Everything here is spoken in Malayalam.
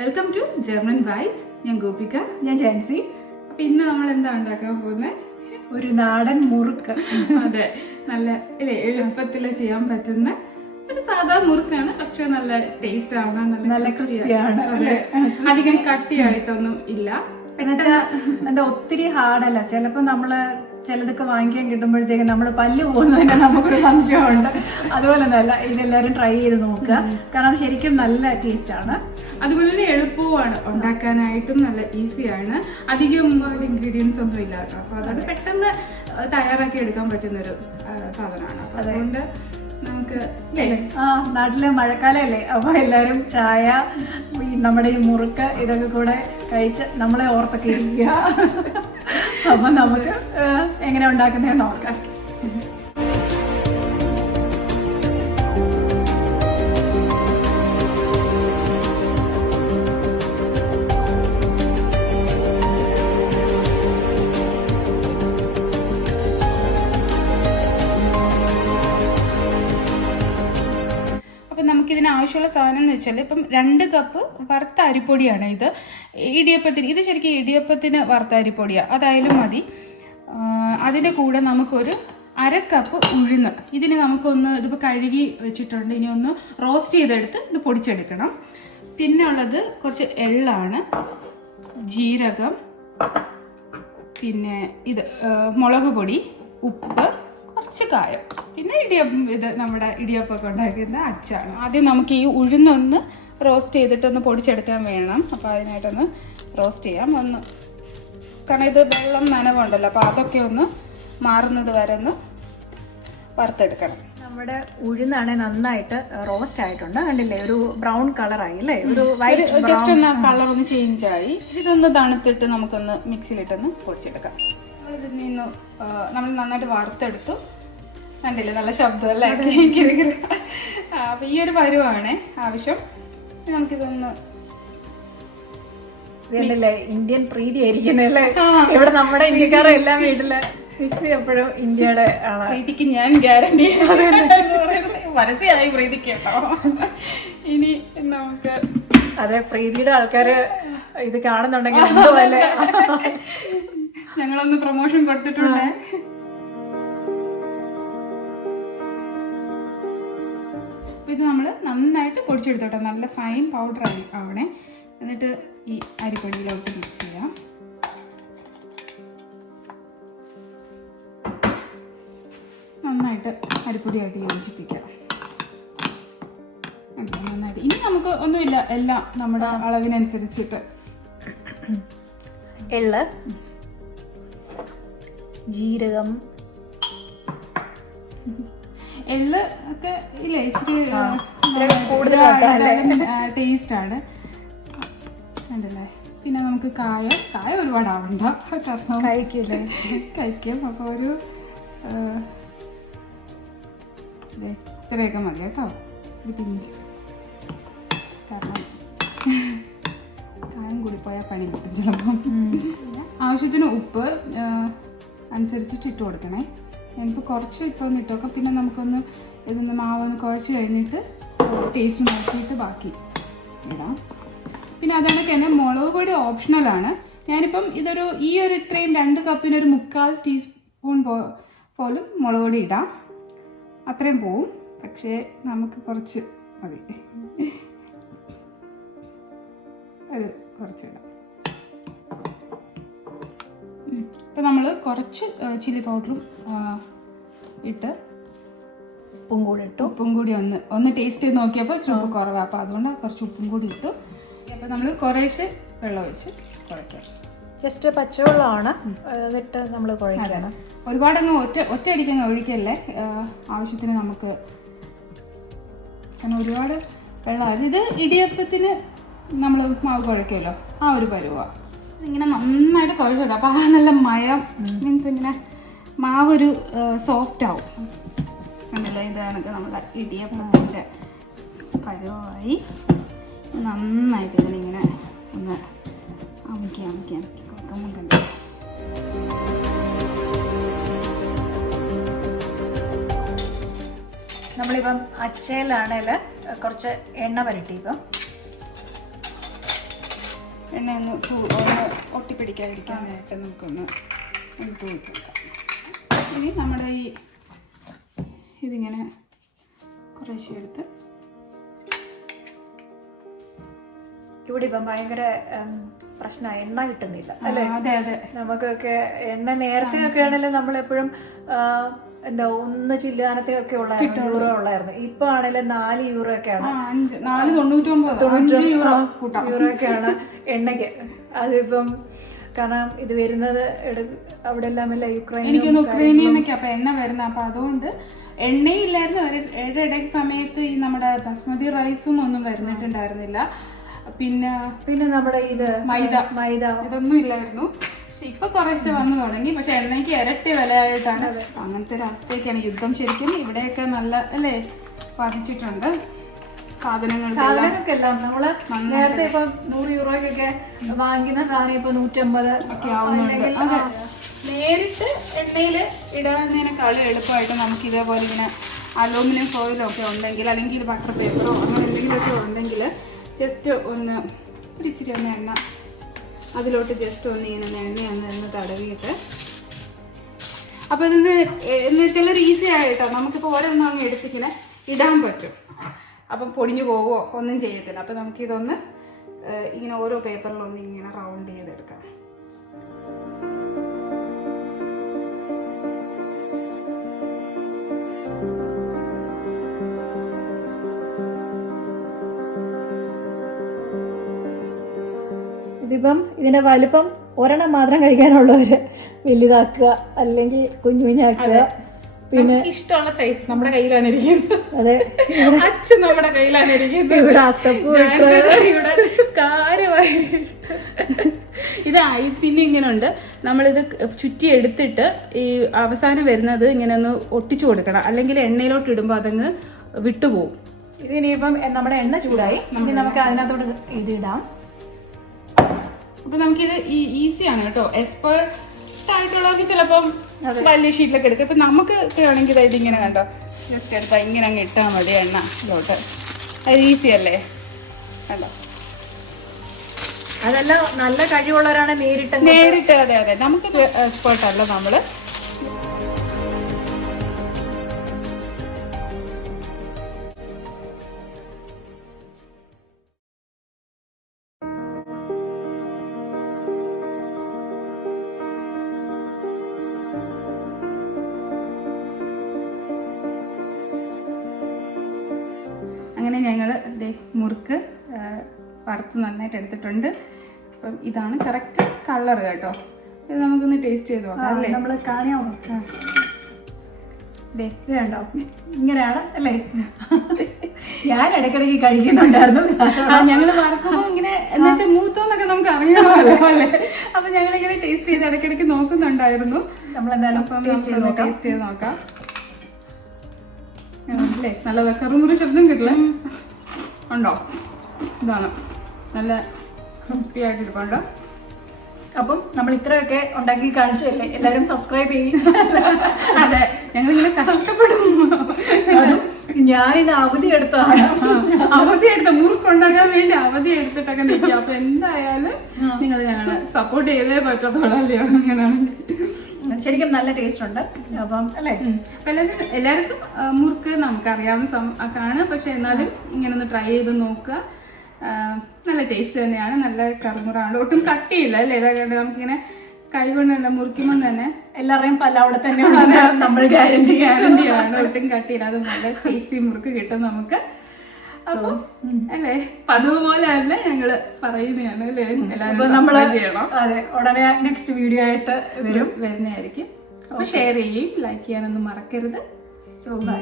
Welcome to GermanVibz. ഞാൻ ഗോപിക. ഞാൻ ജാൻസി. അപ്പം ഇന്ന് നമ്മൾ എന്താ ഉണ്ടാക്കാൻ പോകുന്നത്? ഒരു നാടൻ മുറുക്ക്. അതെ, നല്ല അല്ലേ, എളുപ്പത്തിൽ ചെയ്യാൻ പറ്റുന്ന ഒരു സാധാ മുറുക്കാണ്. പക്ഷെ നല്ല ടേസ്റ്റ് ആണ്, നല്ല ക്രിസ്പിയാണ്. അധികം കട്ടിയായിട്ടൊന്നും ഇല്ല. എന്താ ഒത്തിരി ഹാർഡല്ല. ചിലപ്പോൾ നമ്മള് ചിലതൊക്കെ വാങ്ങിക്കാൻ കിട്ടുമ്പോഴത്തേക്ക് നമ്മൾ പല്ല് പോകുന്നതിന് നമുക്കൊരു സംശയമുണ്ട്. അതുപോലെ ഒന്നല്ല, ഇതെല്ലാവരും ട്രൈ ചെയ്ത് നോക്കുക. കാരണം അത് ശരിക്കും നല്ല ടേസ്റ്റ് ആണ്. അതുപോലെ തന്നെ എളുപ്പവുമാണ് ഉണ്ടാക്കാനായിട്ടും, നല്ല ഈസിയാണ്. അധികം ഇൻഗ്രീഡിയൻസ് ഒന്നും ഇല്ല കേട്ടോ. അപ്പോൾ അതുകൊണ്ട് പെട്ടെന്ന് തയ്യാറാക്കി എടുക്കാൻ പറ്റുന്നൊരു സാധനമാണ്. അപ്പോൾ അതുകൊണ്ട് നമുക്ക് നാട്ടിലെ മഴക്കാലമല്ലേ, അപ്പൊ എല്ലാരും ചായ, നമ്മുടെ ഈ മുറുക്ക് ഇതൊക്കെ കൂടെ കഴിച്ച് നമ്മളെ ഓർത്തൊക്കെ ഇരിക്കുക. അപ്പൊ നമുക്ക് എങ്ങനെ ഉണ്ടാക്കുന്നതെന്ന് നോക്കാം. നമുക്കിതിന് ആവശ്യമുള്ള സാധനം എന്ന് വെച്ചാൽ, ഇപ്പം 2 കപ്പ് വറുത്ത അരിപ്പൊടിയാണ് ഇത്. ഇടിയപ്പത്തിന്, ഇത് ശരിക്കും ഇടിയപ്പത്തിന് വറുത്ത അരിപ്പൊടിയാണ്, അതായാലും മതി. അതിൻ്റെ കൂടെ നമുക്കൊരു 1/2 കപ്പ് ഉഴുന്ന്. ഇതിന് നമുക്കൊന്ന് ഇതിപ്പോൾ കഴുകി വെച്ചിട്ടുണ്ട്, ഇനി ഒന്ന് റോസ്റ്റ് ചെയ്തെടുത്ത് ഇത് പൊടിച്ചെടുക്കണം. പിന്നെ ഉള്ളത് കുറച്ച് എള്ളാണ്, ജീരകം, പിന്നെ ഇത് മുളക് പൊടി, ഉപ്പ്, കുറച്ച് കായം, പിന്നെ ഇടിയപ്പം, ഇത് നമ്മുടെ ഇടിയപ്പമൊക്കെ ഉണ്ടാക്കുന്ന അച്ചാണ്. ആദ്യം നമുക്ക് ഈ ഉഴുന്നൊന്ന് റോസ്റ്റ് ചെയ്തിട്ടൊന്ന് പൊടിച്ചെടുക്കാൻ വേണം. അപ്പോൾ അതിനായിട്ടൊന്ന് റോസ്റ്റ് ചെയ്യാം ഒന്ന്, കാരണം ഇത് വെള്ളം നനവുണ്ടല്ലോ, അപ്പോൾ അതൊക്കെ ഒന്ന് മാറുന്നത് വരെ ഒന്ന് വറുത്തെടുക്കണം. നമ്മുടെ ഉഴുന്നാണ് നന്നായിട്ട് റോസ്റ്റ് ആയിട്ടുണ്ട്, കണ്ടില്ലേ, ഒരു ബ്രൗൺ കളറായി അല്ലേ, ഒരു വൈറ്റ്, ജസ്റ്റ് ഒന്ന് കളർ ഒന്ന് ചേഞ്ച് ആയി. ഇതൊന്ന് തണുത്തിട്ട് നമുക്കൊന്ന് മിക്സിയിലിട്ടൊന്ന് പൊടിച്ചെടുക്കാം. നമ്മളിതിന്ന് നമ്മൾ നന്നായിട്ട് വറുത്തെടുത്തു, കണ്ടില്ലേ, നല്ല ശബ്ദം അല്ലേ. അപ്പൊ ഈ ഒരു പരുവാണ് ആവശ്യം. നമുക്കിതൊന്ന് കണ്ടില്ലേ, ഇന്ത്യൻ പ്രീതി ആയിരിക്കുന്നല്ലേ. ഇവിടെ നമ്മുടെ ഇന്ത്യക്കാരെ എല്ലാം വീട്ടില് മിക്സി എപ്പോഴും ഇന്ത്യയുടെ ആണ്. പ്രീതിക്ക് ഞാൻ ഗ്യാരണ്ടി, മനസ്സിലായി പ്രീതിക്ക് കേട്ടോ. ഇനി നമുക്ക് അതെ, പ്രീതിയുടെ ആൾക്കാര് ഇത് കാണുന്നുണ്ടെങ്കിൽ എന്തുപോലെ ഞങ്ങളൊന്ന് പ്രൊമോഷൻ കൊടുത്തിട്ടുണ്ട്. ഇത് നമ്മൾ നന്നായിട്ട് പൊടിച്ചെടുത്തോട്ടെ, നല്ല ഫൈൻ പൗഡർ ആവണേ. എന്നിട്ട് ഈ അരിപ്പൊടിയിലോട്ട് മിക്സ് ചെയ്യാം. നന്നായിട്ട് അരിപ്പൊടിയായിട്ട് യോജിപ്പിക്കാം. നന്നായിട്ട്. ഇനി നമുക്ക് ഒന്നുമില്ല, എല്ലാം നമ്മുടെ അളവിനനുസരിച്ചിട്ട് എള്ള്, ജീരകം, എള്ള് ഒക്കെ ഇല്ലേ, ഇച്ചിരി കൂടുതൽ ടേസ്റ്റ് ആണ്, ഉണ്ടല്ലേ. പിന്നെ നമുക്ക് കായ ഒരുപാട് ആവണ്ട, കഴിക്കില്ലേ, കഴിക്കും. അപ്പോൾ ഒരു ഇത്രയൊക്കെ മതി കേട്ടോ, ഒരു പിഞ്ച്. കാരണം കായം കൂടി പോയാൽ പണി കിട്ടും ചിലപ്പം. ആവശ്യത്തിന് ഉപ്പ് അനുസരിച്ചിട്ട് ഇട്ട് കൊടുക്കണേ. ഞാനിപ്പോൾ കുറച്ച് ഇപ്പോൾ ഒന്ന് ഇട്ടോക്കാം, പിന്നെ നമുക്കൊന്ന് ഇതൊന്ന് മാവൊന്ന് കുഴച്ച് കഴിഞ്ഞിട്ട് ടേസ്റ്റ് നോക്കിയിട്ട് ബാക്കി ഇടാം. പിന്നെ അതുകൊണ്ടൊക്കെ തന്നെ മുളക് പൊടി ഓപ്ഷണലാണ്. ഞാനിപ്പം ഈ ഒരു ഇത്രയും 2 കപ്പിനൊരു 1/4 ടീസ്പൂൺ പോലും മുളക് പൊടി ഇടാം, അത്രയും പോവും. പക്ഷേ നമുക്ക് കുറച്ച് മതി, ഒരു കുറച്ചിടാം. ഇപ്പം നമ്മൾ കുറച്ച് ചില്ലി പൗഡറും ഇട്ട് ഉപ്പും കൂടി ഒന്ന് ടേസ്റ്റ് ചെയ്ത് നോക്കിയപ്പോൾ ഇച്ചിരി ഉപ്പ് കുറവാണ്, അപ്പോൾ അതുകൊണ്ട് കുറച്ച് ഉപ്പും കൂടി ഇട്ടു. അപ്പോൾ നമ്മൾ കുറേശ്ശെ വെള്ളം ഒഴിച്ച് കുഴയ്ക്കാം. ജസ്റ്റ് പച്ചവെള്ളമാണ് അതിട്ട് നമ്മൾ കുഴയ്ക്കണം. ഒരുപാടങ്ങ് ഒറ്റയടിക്കങ്ങ് ഒഴിക്കല്ലേ, ആവശ്യത്തിന് നമുക്ക്, കാരണം ഒരുപാട് വെള്ളം. ഇത് ഇടിയപ്പത്തിന് നമ്മൾ മാവ് കുഴയ്ക്കുമല്ലോ, ആ ഒരു പരുവാണ്. ഇങ്ങനെ നന്നായിട്ട് കുഴച്ചിടുക, അപ്പോൾ ആ നല്ല മയം, മീൻസ് ഇങ്ങനെ മാവൊരു സോഫ്റ്റ് ആവും. അങ്ങനെയല്ല, ഇതാണ് നമ്മുടെ ഇടിയപ്പത്തിൻ്റെ പരുവായി. നന്നായിട്ട് ഇതിനിങ്ങനെ ഒന്ന് അമുക്കി കൊടുക്കുമ്പോൾ കണ്ടു. നമ്മളിപ്പം അച്ചയിലാണെങ്കിൽ കുറച്ച് എണ്ണ പുരട്ടി. ഇപ്പം എണ്ണ ഒന്ന് ഒട്ടിപ്പിടിക്കാതിരിക്കാനായിട്ട് നമുക്കൊന്ന് തൂക്കി കൊടുക്കാം. ഇനി നമ്മുടെ ഇതിങ്ങനെ കുറേശ്ശെ എടുത്ത് ഇവിടെ ഇപ്പം ഭയങ്കര പ്രശ്നമാണ്, എണ്ണ കിട്ടുന്നില്ല അല്ലേ? അതെ അതെ. നമുക്കൊക്കെ എണ്ണ നേരത്തെ ഒക്കെ ആണെങ്കിലും നമ്മളെപ്പോഴും എന്താ 1 ചില്ലാനത്തിനൊക്കെ യൂറോ ഉള്ളായിരുന്നു. ഇപ്പൊ ആണെങ്കിലും 4 യൂറോ ഒക്കെയാണ്, 4.99 യൂറോ ഒക്കെയാണ് എണ്ണയ്ക്ക്. അതിപ്പം കാരണം ഇത് വരുന്നത് അവിടെ എല്ലാം അല്ല യുക്രൈനിന്നൊക്കെ അപ്പൊ എണ്ണ വരുന്നത്. അപ്പൊ അതുകൊണ്ട് എണ്ണയില്ലായിരുന്നു. ഇടയ്ക്ക് സമയത്ത് ഈ നമ്മുടെ ബസ്മതി റൈസും ഒന്നും വരുന്നിട്ടുണ്ടായിരുന്നില്ല. പിന്നെ നമ്മുടെ ഇത് മൈദ ഇതൊന്നും ഇല്ലായിരുന്നു. പക്ഷെ ഇപ്പൊ കുറേശ്ശെ വന്നു തുടങ്ങി. പക്ഷെ എണ്ണയ്ക്ക് ഇരട്ടി വിലയായിട്ടാണ്. അങ്ങനത്തെ ഒരു അവസ്ഥയൊക്കെയാണ്. യുദ്ധം ശരിക്കും ഇവിടെയൊക്കെ നല്ല അല്ലേ ബാധിച്ചിട്ടുണ്ട്. സാധനങ്ങൾക്കെല്ലാം നമ്മള് നേരത്തെ ഇപ്പൊ 100 യൂറോയ്ക്കൊക്കെ വാങ്ങിക്കുന്ന സാധനം ഇപ്പൊ 150 ഒക്കെ ആവുന്നുണ്ട്. അതെ, നേരിട്ട് എണ്ണയിൽ ഇടാവുന്നതിനേക്കാളും എളുപ്പമായിട്ട് നമുക്ക് ഇതേപോലെ ഇങ്ങനെ അലൂമിനിയം ഫോയിലോ ഒക്കെ ഉണ്ടെങ്കിൽ, അല്ലെങ്കിൽ ബട്ടർ പേപ്പറോ അങ്ങനെ എന്തെങ്കിലുമൊക്കെ ഉണ്ടെങ്കിൽ ജസ്റ്റ് ഒന്ന് ഇച്ചിരി ഒന്ന് എണ്ണ അതിലോട്ട് ജസ്റ്റ് ഒന്ന് ഇങ്ങനെ എണ്ണ തടവിയിട്ട്, അപ്പോൾ ഇതിന് എന്ന് വെച്ചാൽ ഈസി ആയിട്ടോ നമുക്കിപ്പോൾ ഓരോന്നും അങ്ങ് എടുത്തിങ്ങനെ ഇടാൻ പറ്റും. അപ്പം പൊടിഞ്ഞു പോവുമോ ഒന്നും ചെയ്യത്തില്ല. അപ്പം നമുക്കിതൊന്ന് ഇങ്ങനെ ഓരോ പേപ്പറിലൊന്ന് ഇങ്ങനെ റൗണ്ട് ചെയ്തെടുക്കാം. ഇതിപ്പം ഇതിന്റെ വലിപ്പം ഒരെണ്ണം മാത്രം കഴിക്കാനുള്ളവര് വലുതാക്കുക, അല്ലെങ്കിൽ കുഞ്ഞുകുഞ്ഞാക്കുക. പിന്നെ ഇഷ്ടമുള്ള സൈസ് നമ്മുടെ കയ്യിലാണ് ഇരിക്കുന്നത്. അതെ, അച്ഛൻ നമ്മുടെ കയ്യിലാണ് ഇരിക്കുന്നത്. ഇവിടെ അത്തപ്പൂ ഇവിടെ കാര്യമായിട്ട് ഇത് പിന്നെ ഇങ്ങനെ ഉണ്ട്. നമ്മളിത് ചുറ്റി എടുത്തിട്ട് ഈ അവസാനം വരുന്നത് ഇങ്ങനെ ഒന്ന് ഒട്ടിച്ചു കൊടുക്കണം, അല്ലെങ്കിൽ എണ്ണയിലോട്ട് ഇടുമ്പോൾ അതങ്ങ് വിട്ടുപോകും. ഇതിനിപ്പം നമ്മുടെ എണ്ണ ചൂടായി, ഇനി നമുക്ക് അതിനകത്തോട്ട് ഇതിടാം. അപ്പൊ നമുക്കിത് ഈസിയാണ് കേട്ടോ. എക്സ്പേർട്ട് ആയിട്ടുള്ളവർക്ക് ചിലപ്പം വലിയ ഷീറ്റിലൊക്കെ എടുക്കും. ഇപ്പൊ നമുക്ക് ആണെങ്കിൽ ഇത് ഇങ്ങനെ കണ്ടോ, ജസ്റ്റ് എടുത്താൽ ഇങ്ങനെ അങ്ങ് ഇട്ടാൽ മതി എണ്ണ ഇതിലോട്ട്. അത് ഈസി അല്ലേ, കണ്ടോ? അതല്ല, നല്ല കഴിവുള്ളവരാണ് നേരിട്ട്. അതെ അതെ, നമുക്ക് എക്സ്പേർട്ട് അല്ല നമ്മള്. അങ്ങനെ ഞങ്ങൾ മുറുക്ക് വറുത്ത് നന്നായിട്ട് എടുത്തിട്ടുണ്ട്. അപ്പം ഇതാണ് കറക്റ്റ് കളർ കേട്ടോ. ഇത് നമുക്കൊന്ന് ടേസ്റ്റ് ചെയ്ത് നോക്കാം അല്ലേ? നമ്മൾ കാണിയാവോ? ഇത് കണ്ടോ, ഇങ്ങനെയാണ് അല്ലേ? ഞാൻ ഇടയ്ക്കിടയ്ക്ക് കഴിക്കുന്നുണ്ടായിരുന്നു. ഞങ്ങൾ വറുക്കുമ്പോൾ ഇങ്ങനെ എന്താ വെച്ചാൽ മൂത്തോന്നൊക്കെ നമുക്ക് അറിയണമല്ലോ അല്ലേ? അപ്പൊ ഞങ്ങളിങ്ങനെ ടേസ്റ്റ് ചെയ്ത് ഇടയ്ക്കിടയ്ക്ക് നോക്കുന്നുണ്ടായിരുന്നു. നമ്മളെന്തായാലും ടേസ്റ്റ് ചെയ്ത് നോക്കാം. അല്ലേ, നല്ല കറുമുറു ശബ്ദം കിട്ടില്ല ഉണ്ടോ? ഇതാണ് നല്ല ക്രിസ്പി ആയിട്ട് ഇരിപ്പുണ്ടോ. അപ്പം നമ്മൾ ഇത്രയൊക്കെ ഉണ്ടാക്കി കാണിച്ചല്ലേ, എല്ലാവരും സബ്സ്ക്രൈബ് ചെയ്യും. അതെ, ഞങ്ങളിങ്ങനെ കഷ്ടപ്പെടും. ഞാനിന്ന് അവധി എടുത്താണ്, അവധി എടുത്ത മുറുക്കുണ്ടാക്കാൻ വേണ്ടി അവധി എടുത്തിട്ടൊക്കെ നിൽക്കുക. അപ്പൊ എന്തായാലും നിങ്ങൾ ഞങ്ങളെ സപ്പോർട്ട് ചെയ്തേ പറ്റത്തുള്ളൂ അല്ലയോ? അങ്ങനെയാണ്. ശരിക്കും നല്ല ടേസ്റ്റ് ഉണ്ട്. അപ്പം അല്ലേ, എല്ലാവർക്കും മുറുക്ക് നമുക്കറിയാവുന്ന പക്ഷെ എന്നാലും ഇങ്ങനെ ഒന്ന് ട്രൈ ചെയ്ത് നോക്കുക. നല്ല ടേസ്റ്റ് തന്നെയാണ്, നല്ല കറുമുറാണ്, ഒട്ടും കട്ടിയില്ല അല്ലേ? ഇതാകണ്ട് നമുക്കിങ്ങനെ കൈ കൊണ്ടല്ല മുറിക്കുമ്പോൾ തന്നെ എല്ലാവരുടെയും പല അവിടെ തന്നെ നമ്മൾ ഗ്യാരണ്ടിയാണ്, ഒട്ടും കട്ടിയില്ല. അത് നല്ല ടേസ്റ്റി മുറുക്ക് കിട്ടും നമുക്ക്. അപ്പൊ അല്ലേ, അതുപോലെ തന്നെ ഞങ്ങള് പറയുന്നതാണ് അല്ലേ, എല്ലാവരും ചെയ്യണം. അതെ, ഉടനെ നെക്സ്റ്റ് വീഡിയോ ആയിട്ട് വരുന്നതായിരിക്കും. അപ്പൊ ഷെയർ ചെയ്യും, ലൈക്ക് ചെയ്യാനൊന്നും മറക്കരുത്. So by.